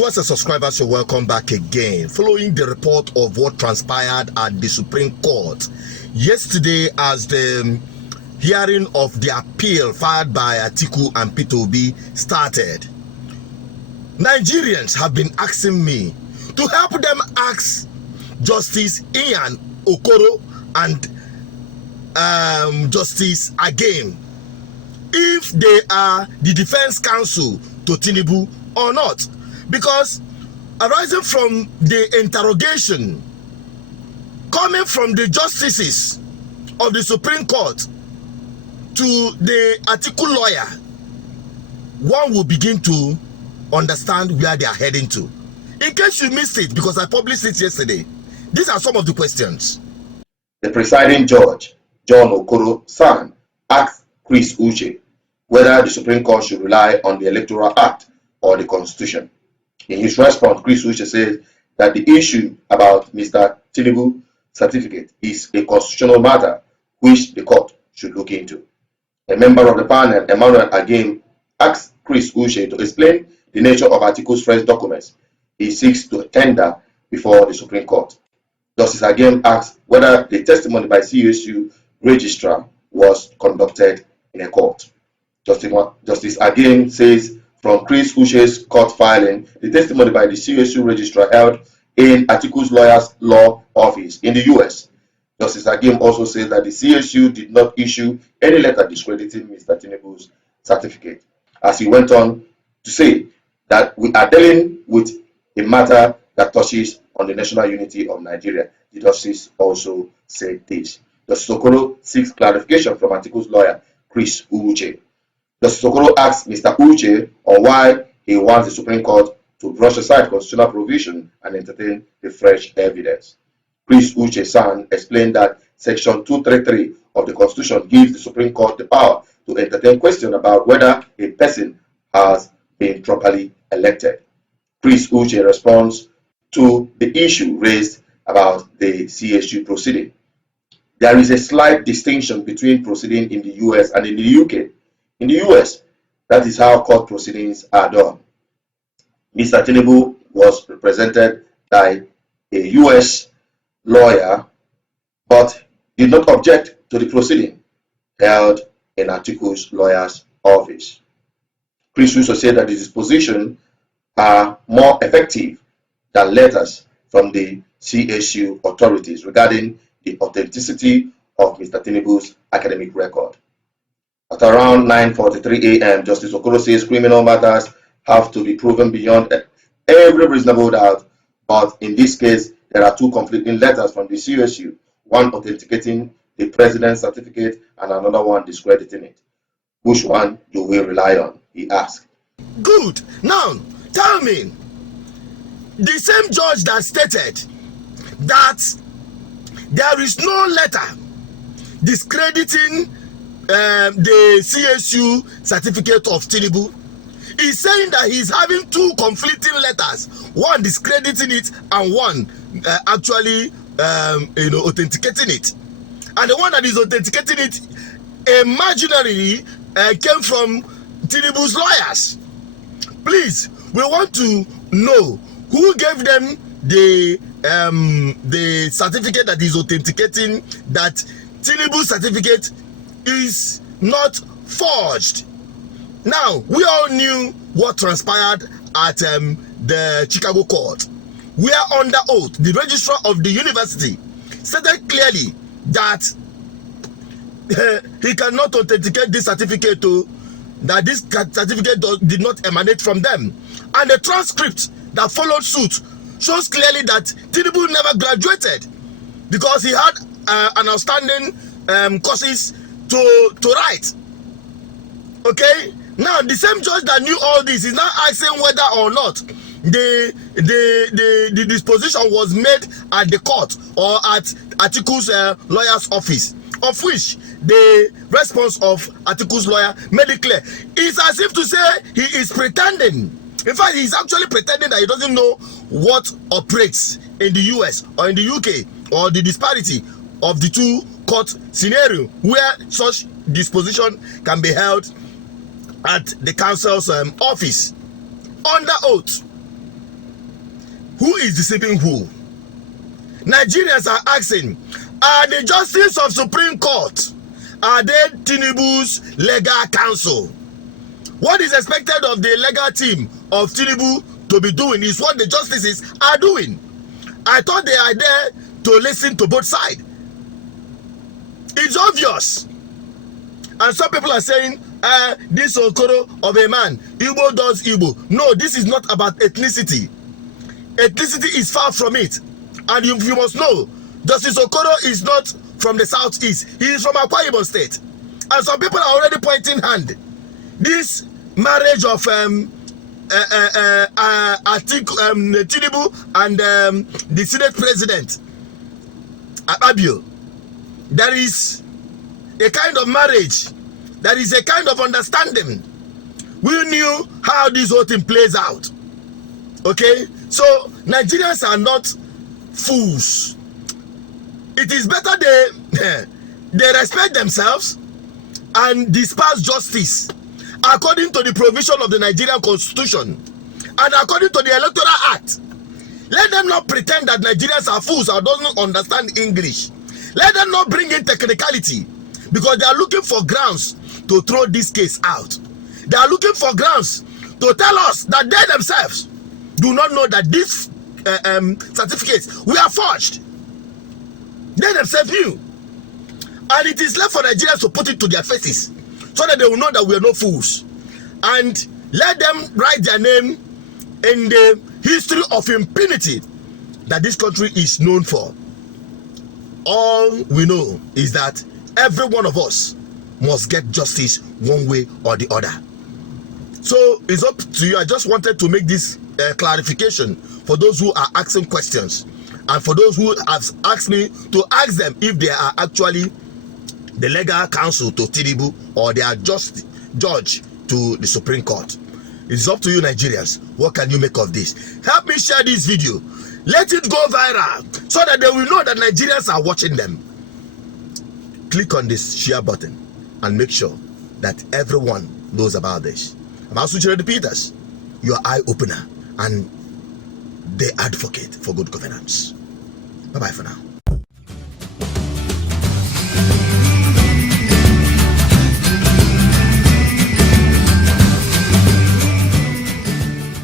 Viewers and subscribers, you're welcome back again. Following the report of what transpired at the Supreme Court yesterday as the hearing of the appeal filed by Atiku and P2B started, Nigerians have been asking me to help them ask Justice Ian Okoro and Justice Again if they are the defense counsel to Tinubu or not. Because arising from the interrogation coming from the justices of the Supreme Court to the Atiku lawyer, one will begin to understand where they are heading to. In case you missed it, because I published it yesterday, these are some of the questions. The presiding judge, John Okoro's son, asked Chris Uche whether the Supreme Court should rely on the Electoral Act or the Constitution. In his response, Chris Uche said that the issue about Mr. Tinubu's certificate is a constitutional matter which the court should look into. A member of the panel, Emmanuel Again, asked Chris Uche to explain the nature of Atiku's fresh documents he seeks to tender before the Supreme Court. Justice Again asked whether the testimony by CSU registrar was conducted in a court. Justice Again says from Chris Uche's court filing, the testimony by the CSU registrar held in Atiku's lawyer's law office in the US. Justice Again also says that the CSU did not issue any letter discrediting Mr. Tinubu's certificate, as he went on to say that we are dealing with a matter that touches on the national unity of Nigeria. The justice also said this. Justice Okoro seeks clarification from Atiku's lawyer, Chris Uche. Justice Okoro asked Mr. Uche on why he wants the Supreme Court to brush aside constitutional provision and entertain the fresh evidence. Chris Uche's son explained that Section 233 of the Constitution gives the Supreme Court the power to entertain questions about whether a person has been properly elected. Chris Uche responds to the issue raised about the CSU proceeding. There is a slight distinction between proceeding in the US and in the UK. In the US, that is how court proceedings are done. Mr. Tinubu was represented by a US lawyer but did not object to the proceeding held in Atiku's lawyer's office. Chris Uche said that the disposition are more effective than letters from the CSU authorities regarding the authenticity of Mr. Tinubu's academic record. At around 9:43 a.m., Justice Okoro says criminal matters have to be proven beyond every reasonable doubt, but in this case, there are two conflicting letters from the CSU, one authenticating the president's certificate and another one discrediting it. Which one do we rely on? He asked. Good. Now, tell me, the same judge that stated that there is no letter discrediting the CSU certificate of Tinubu is saying that he's having two conflicting letters, one discrediting it and one actually authenticating it. And the one that is authenticating it imaginarily came from Tinubu's lawyers. Please, we want to know who gave them the certificate that is authenticating that Tinubu's certificate is not forged. Now, we all knew what transpired at the Chicago court, where under oath, the registrar of the university stated clearly that he cannot authenticate this certificate, that this certificate did not emanate from them. And the transcript that followed suit shows clearly that Tinubu never graduated because he had an outstanding courses to write. Okay, now the same judge that knew all this is now asking whether or not the disposition was made at the court or at Atiku's lawyer's office, of which the response of Atiku's lawyer made it clear. It's as if to say he is pretending. In fact, he's actually pretending that he doesn't know what operates in the US or in the UK, or the disparity of the two court scenario where such disposition can be held at the council's office under oath. Who is deceiving who? Nigerians are asking, are the justices of Supreme Court, are they Tinubu's legal counsel? What is expected of the legal team of Tinubu to be doing is what the justices are doing. I thought they are there to listen to both sides. It's obvious. And some people are saying, this Okoro of a man, Igbo does Igbo. No, this is not about ethnicity. Ethnicity is far from it. And you must know, Justice Okoro is not from the southeast. He is from Akwa Ibom State. And some people are already pointing hand. This marriage of Tinubu and the Senate President, Abio, there is a kind of marriage, there is a kind of understanding. We knew how this whole thing plays out. Okay? So, Nigerians are not fools. It is better they respect themselves and disperse justice according to the provision of the Nigerian Constitution and according to the Electoral Act. Let them not pretend that Nigerians are fools or don't understand English. Let them not bring in technicality, because they are looking for grounds to throw this case out. They are looking for grounds to tell us that they themselves do not know that these certificates were forged. They themselves knew. And it is left for Nigerians to put it to their faces so that they will know that we are no fools. And let them write their name in the history of impunity that this country is known for. All we know is that every one of us must get justice one way or the other. So it's up to you. I just wanted to make this clarification for those who are asking questions, and for those who have asked me to ask them if they are actually the legal counsel to Tinubu or they are just judge to the Supreme Court. It's up to you, Nigerians. What can you make of this? Help me share this video. Let it go viral so that they will know that Nigerians are watching them. Click on this share button and make sure that everyone knows about this. I'm Asuchiredi Peters, your eye opener and the advocate for good governance. Bye bye for now.